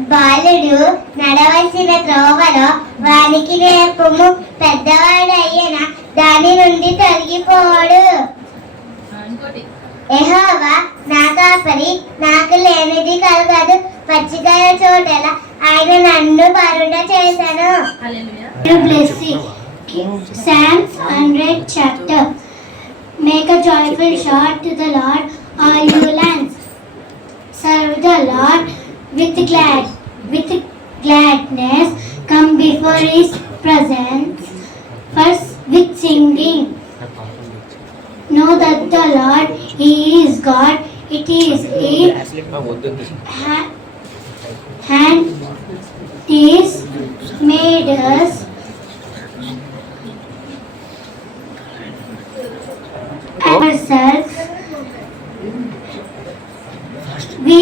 బాలుడు నడవలసిన త్రోవలో వానికి నేర్పము పెద్దవాడు అయ్యన దాని నుండి తొలగిపోడు. ఎహోవా నా కాపరి నాకు లేనిది కలగదు. పచ్చికాయ చోటల ఆయన నన్ను పరుడ చేశాను. Psalms 100 chapter. Make a joyful shout to the Lord, all you lands. Serve the Lord. With glad, with gladness. Come before His presence. First with singing. Know that the Lord He is God. It is He ha- hand is made us ourselves. We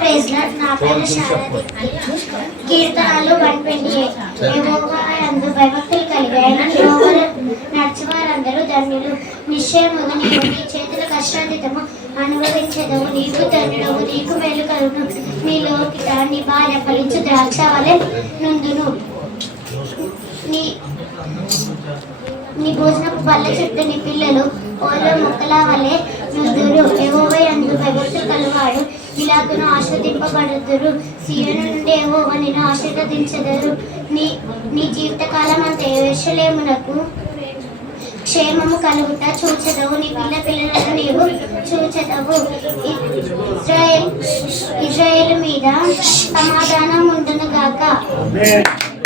Praise Lord. నా పేరు శారది. కీర్తనలు one twenty eight. అందు భయభక్తులు కలిగాయి. యెహోవాలో నడిచేవారందరూ ధన్యులు. నిశ్చయముగా నీ చేతుల కష్టాతీతము అనుభవించదవు నీకు ధన్యుడవు నీకు మేలు కలుగును. నీ లోకిట నీ భార్య ఫలించు ద్రాక్ష వలె నుందును నీ నీ భోజనపు బల్ల చుట్టూ నీ పిల్లలు ఓళ్ళ మొక్కల వలె నుదురు ఏవోవై అందు భయభక్తులు కలవాడు ఇలాగును ఆస్వాదింపబడుదురు సీయను నుండి ఏవోవ నేను ఆశీర్వదించదరు. నీ నీ జీవితకాలం అంత యెరూషలేమునకు క్షేమము కలుగుట చూచదవు. నీ పిల్ల పిల్లలను నీవు చూచదవు. ఇ- ఇజ్రాయెల్ ఇజ్రాయెల్ మీద సమాధానం ఉండును గాక.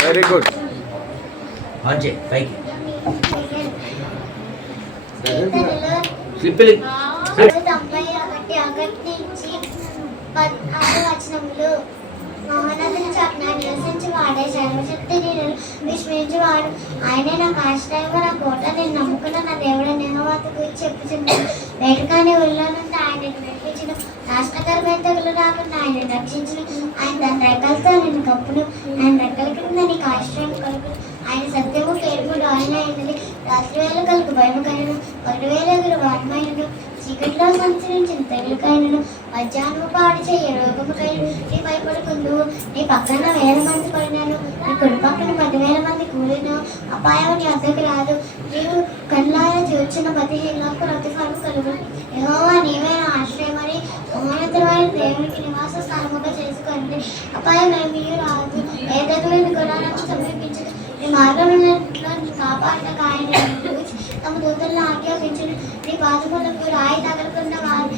వెరీ గుడ్ చేయి పైకి స్లిప్పులు తొంభై ఒకటి ఒకటి నుంచి పద్- ఆరు వచనములు మహోన్నతుని చోట నివసించి వాడే సర్వశక్తి నేను విస్మరించి వాడు. ఆయనే నాకు ఆశ్రయంగా నా కోట నేను నమ్ముకున్న నా దేవుడు నిహవాత గురించి చెప్పుచున్నాను వేటకాని ఊళ్ళో నుండి ఆయన నడిపించిన. నాశనకరమైన తెగులు రాకుండా ఆయన రక్షించిన. ఆయన తన రెక్కలతో నేను కప్పును. ఆయన రెక్కల క్రింద నీకు ఆశ్రయం కలుగు ఆయన సత్యము పేరు ఆయన అయినది రాత్రి వేళ కలుగు భయము కలిగిన. ఒకటి వేల ఎదురు చీకట్లో సంచరించిన తెగులుకైనను మధ్యాహ్నము పాడు చేయ రోగముకైన నీ భయపడుకుందు నీ పక్కన వేల మంది పడినాను నీ కుడి పక్కన పదివేల మంది కూలిను అపాయం నీ వద్దకు రాదు. నీవు కళ్ళారా చూచిన పదిహేనులకు ప్రతిఫలం కలుగు. ఏమోవా నీవే నా ఆశ్రయమని మహోన్నతమైన దేవునికి నివాస స్థానముగా చేసుకోండి. అపాయం ఏమీ రాదు. ఏ దగ్గర గుణాలను సమీపించదు నీ మార్గం నీ కాపాడక ఆయన తమ దూతలను ఆజ్ఞాపించను నీ పాదములకు రాయి తగలకుండా వారు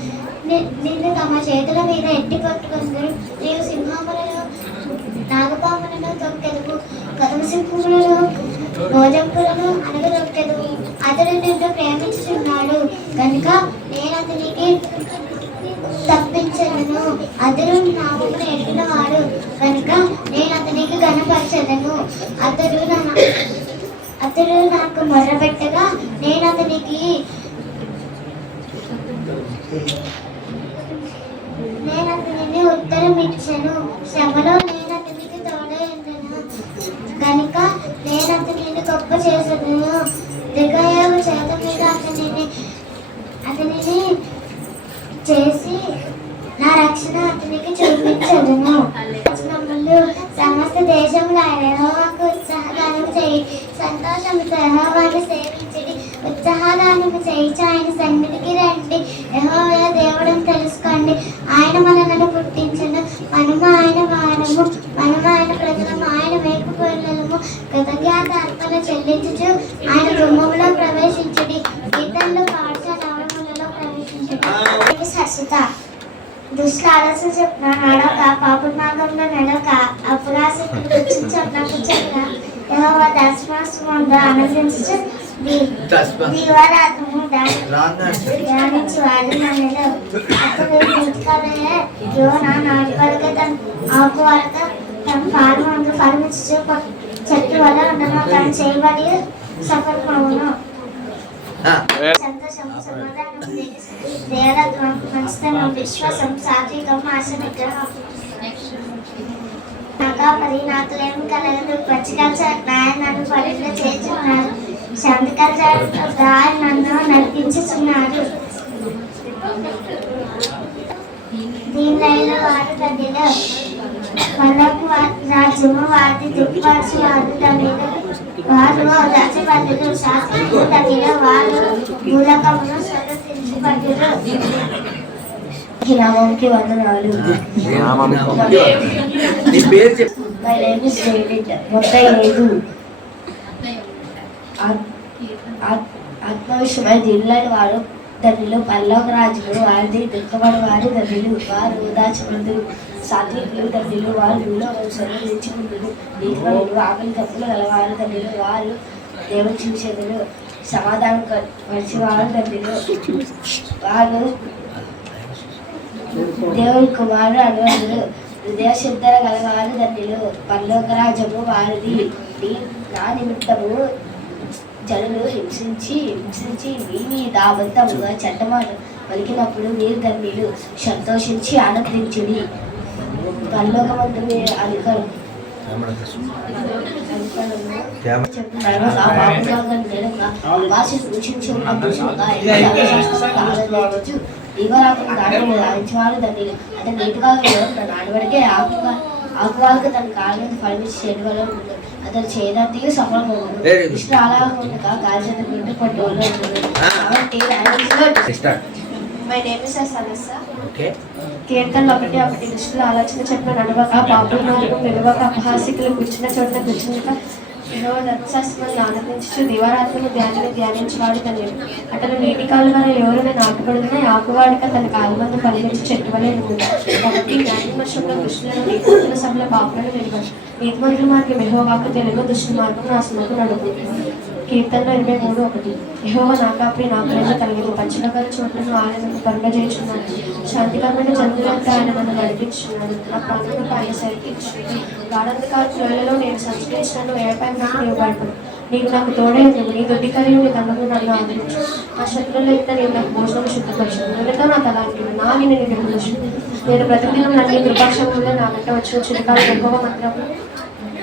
నిన్ను తమ చేతుల మీద ఎట్టి పట్టుకుందరు. నీవు సింహములను నాగపాములను తొక్కెదువు. కదమ సింహములను భోజంపులను అనగదొక్కెదువు అతడు నిన్ను ప్రేమించుచున్నాడు. కనుక నేను అతనికి తప్పించను అతడు నామమును ఎట్టిన వాడు కనుక నేను అతనికి గణపరచదను అతడు నా అతడు నాకు మొర్రపెట్టగా నేను అతనికి నేను అతనిని ఉత్తరం ఇచ్చాను శ్రమలో నేను అతనికి తోడైందను కనుక నేను అతనిని గొప్ప చేసదును. దిగయోగ చేత మీద అతనిని అతనిని చేసి నా రక్షణ అతనికి చూపించదును. మమ్మల్ని సమస్త దేశంలో ఆయన యెహోవాకు చేయి. సంతోషంతో వారిని సేవించి. ఉత్సాహగానం చేయించి. ఆయన సన్నిధికి రండి. యెహోవా దేవుడని తెలుసుకోండి. ఆయన మనలను పుట్టించను మనము ఆయన వారము. మనము ఆయన ప్రజలము. ఆయన మేకపోయినము కృతజ్ఞత అర్పణ చెల్లించుచు ఆయన గుమ్మములో ప్రవేశించడి. గీతంలో పాఠశాల ఆవరణములలో ప్రవేశించడి. సరస్వత దుష్ట ఆలోచన చెప్పిన నడక పాప మార్గంలో నడక కూర్చుని చెప్పిన కూర్చోక యెహోవా దశమాసమందు ఆనందించు చెట్టు వల్ల ఉండను తను చేయబడి సఫలమవును. సంతోషం సమాధానం దేవత్వం మంచితనం విశ్వాసం సాత్వికం ఆశ నిగ్రహం నెక్స్ట్ నాగా మరి నాకు ఏమి కలగదు పచ్చికల్చ నాయన నన్ను పరుగులు గాయ నన్ను నడిపించుచున్నారు. దీనిలో వారు గదిలో వల్లపు రాజ్యము వారి దిక్కుపరచు వారు దానిలో వారు దాచిపడ్డరు శాస్త్రము దానిలో వారు మూలకమును స్వతంత్రించబడ్డరు. నామంకి వందనాలు. నీ పేరు చెప్పు. మై నేమ్ ఇస్ డేవిడ్ మొత్తం లేదు ఆత్మవిషయమై దిల్లని వారు ధనులు పల్లోక రాజులు వారిది దుఃఖపడి వారి ధనులు వారు ఉదాచమందులు సాత్వికులు ధనులు వారు భూలో సర్వదించుకుంటులు నీతిమంతులు. ఆకలి తప్పులు గలవారు ధనులు వారు దేవుడు చూసేదులు సమాధానం పరిచి వారు ధనులు వారు దేవుని కుమారుడు అనువంతులు హృదయ సిద్ధర గలవారు ధనులు పరలోక రాజము వారిది. నా నిమిత్తము జనులు హింసించి హింసించి మీ మీద అబద్ధముగా చెడ్డమాట పలికినప్పుడు మీరు ధన్యులు సంతోషించి ఆనందించుడి. పరలోకమందు మీరు అధికారం. నీటిగా ఆకువాళ్ళకి తన మీద ఫలించి చెడువలో అతను చేయడానికి సఫలమవుతుంది Very good. కృష్ణ అలా గుండె పట్టుకోవాలి కాబట్టి స్టార్ట్ మై నేమ్ ఇస్ సరస్స కీర్తనలు ఒకటి ఒకటి దృష్టిలో ఆలోచన చెప్పిన నడవక పాపుల నిలవక అపహాసికులు కూర్చున్న చోట కూర్చుంట ఏదో ఆనందించు దివారాత్రులు ధ్యానులు ధ్యానించేవాడు తను. అతను నీటి కాలువలో ఎవరైనా నాటుబడినా ఆకువాడిక తన కాలుమందు ఫలించి చెట్టు వలె కాబట్టి జ్ఞానవర్షంలో దృష్టిలను నీతిమంతుల సభల పాపలను నిలబడి నీతిమంతుల మార్గం మెహోవాకు తెలుగు దుష్టు మార్గం నా సుమకు నడుపు కీర్తనలో ఇరవై మూడు ఒకటి. యహోవ నాకాపి నా ప్రేమ కలిగింది పచ్చినగర చోట్లను ఆయనను పండజేయుచున్నాడు శాంతికరమైన జంతువులంతా ఆయన నన్ను నడిపించున్నాడు. నా ప్రాణులకు ఆయన సరిపించున్నాడు గాఢంధకార నేను సంస్కరించినను ఏపై నాకు నీవు భయపడు. నీకు నాకు తోడే నువ్వు నీ దొడ్డి కలిగి నీ దండము నన్ను ఆదరించు. నా శత్రువులు యొక్క నేను నాకు భోజనం శుద్ధపరచు. నువ్వుతో నా తలాంటి నా నేను నేను నేను ప్రతిదినం నన్ను కృపాక్షములే నా వెంట వచ్చిన చిన్నకాల ఎక్కువ మాత్రం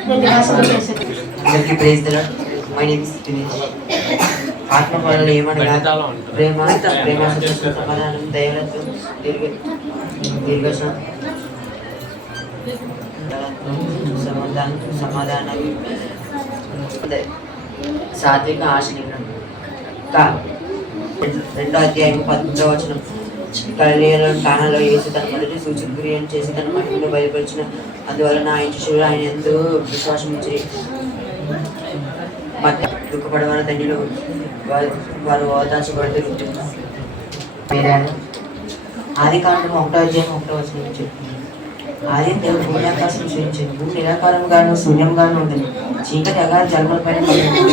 నేను నివాసం చేసేది. అందరికీ praise the Lord my name is Dinesh ఆత్మ పనులు ఏమనగా ప్రేమ ప్రేమ సమాధానం దైవత్వం దీర్ఘ దీర్ఘశం సమాధానం సమాధానం. సాత్విక ఆశ రెండో అధ్యాయం పదకొండవ వచనం. కలియలో కాణాలో వేసి తన మొదటి సూచన క్రియను చేసి తన మహిమను బయలుపరిచిన అందువలన ఆయన శిష్యులు ఆయన ఎంతో విశ్వాసం ఇచ్చి మధ్య దుఃఖపడవల తండ్రులు వారు ఓదార్చబడుతూ పేరాను ఆది కాండం ఒకటో అధ్యాయం ఒకటో వచ్చిన చెప్తుంది. ఆది దేవుడు భూమ్యాకాశం సృష్టించింది భూమి శూన్యం గాను ఉంటుంది. చీకటి అగా జన్మల పైన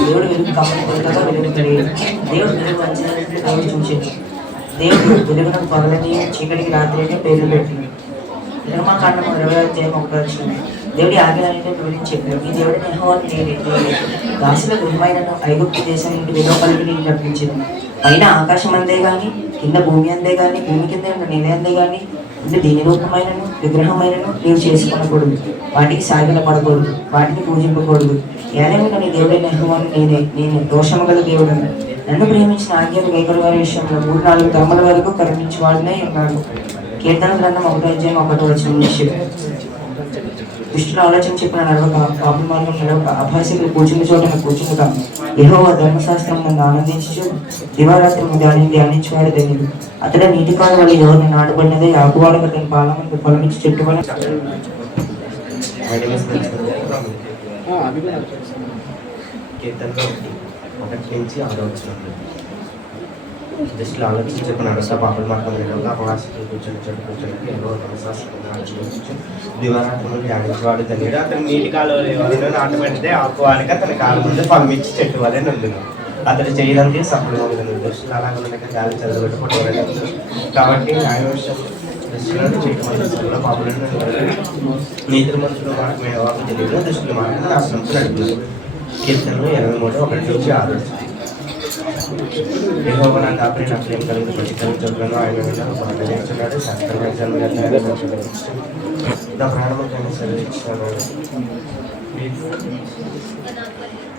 దేవుడు వెలుగు కమ్మని కొలతగా వెలుగుతుంది. దేవుడు వెలుగు మంచిదని చూసింది దేవుడు వెలుగును పొరలని చీకటికి రాత్రి అంటే పేర్లు పెట్టింది నిర్మాకాండం ఇరవై అధ్యాయం ఒకటో వచ్చింది దేవుడి ఆజ్ఞలన్నీ వివరించి ఈ దేవుడి నెహోని నేను దాసుల గృహమైనను ఐగుప్తు దేశం నుండి విలోపలికి నేను రప్పించింది పైన ఆకాశం అందే కానీ కింద భూమి అందే కానీ భూమి కింద ఉన్న నేల అందే కానీ అంటే దీని రూపమైనను విగ్రహమైనను నీవు చేసుకునకూడదు. వాటికి సాగిల పడకూడదు. వాటిని పూజింపకూడదు. ఏదైనా నీ దేవుడి నెహోని నేనే. నేను దోషము గల దేవుడను. నన్ను ప్రేమించిన ఆజ్ఞలు మేకల వారి విషయంలో మూడు నాలుగు తమ్ముల వరకు కరుణించేవాడునే ఉన్నాడు కీర్తన గ్రంథం ఒకటో అధ్యాయం ఒకటో వచ్చిన విషయం దుష్టుల ఆలోచన చెప్పిన నడవక పాప మార్గం నడవక అభాషకులు కూర్చున్న చోట కూర్చుండక ఏహో ధర్మశాస్త్రం నన్ను ఆనందించు దివారాత్రి ధ్యానం ధ్యానించేవాడు ధన్యుడు. అతడు నీటి కాలు వల్ల ఎవరిని నాటబడినదే ఆకువాడక తన పాలమందు పొలమించి చెట్టు వల్ల కీర్తనలో ఒకటి నుంచి ఆరో దృష్టిలో జస్ట్ ఆలోచించి చెప్పినాడు సార్ పాపల మార్గం లేకుండా కూర్చొని చెట్టు కూర్చొని ఏదో కూర్చొని దివారాత్మను ధ్యానించేవాడు తెలియడు అతను నీటి కాలువలు ఎవరైనా నాటబడితే ఆకువాడిగా తన కాలు ముందు పంపించి చెట్టు వలె నుండును అతడు చేయడానికి సఫలమవుతుంది దృష్టిలో అలాగే ఉండక గాలి చదవబెట్టి కాబట్టి న్యాయ విషయం దృష్టిలో చెట్టు మనసులో పాపులను నీతి మనుషులు మార్గమే వాకు తెలియదు దృష్టిలో మార్గం నాశనంతో నడిపారు కీర్తనలు ఎనభై మూడు ఒకటి నుంచి ఆరు యెహోవా నా కాపరి నా ప్రేమ కలిగి ప్రతికరణ ఆయన మీద ప్రకటించున్నాడు శాస్త్రమైన జన్మ నా ప్రాణముఖాన్ని సెలవిస్తున్నాడు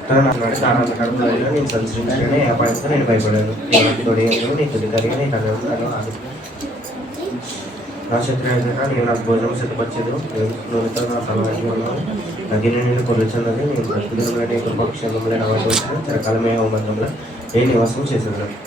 తన నాడు తానంత కడుపులో నేను సంచరించగానే ఏ నేను భయపడాను ఎవరికి నీ తొలి కలిగి నీ నా నేను నాకు భోజనం సిద్ధపరచదు నూనెతో నా సమాజంలో నగిన నేను కొలుచున్నది నేను బ్రతుకులు నీ కృపక్షేమంలో నవ్వచ్చు చిరకాలమే అవబంధంలో ఏ నివాసం చేసేదాను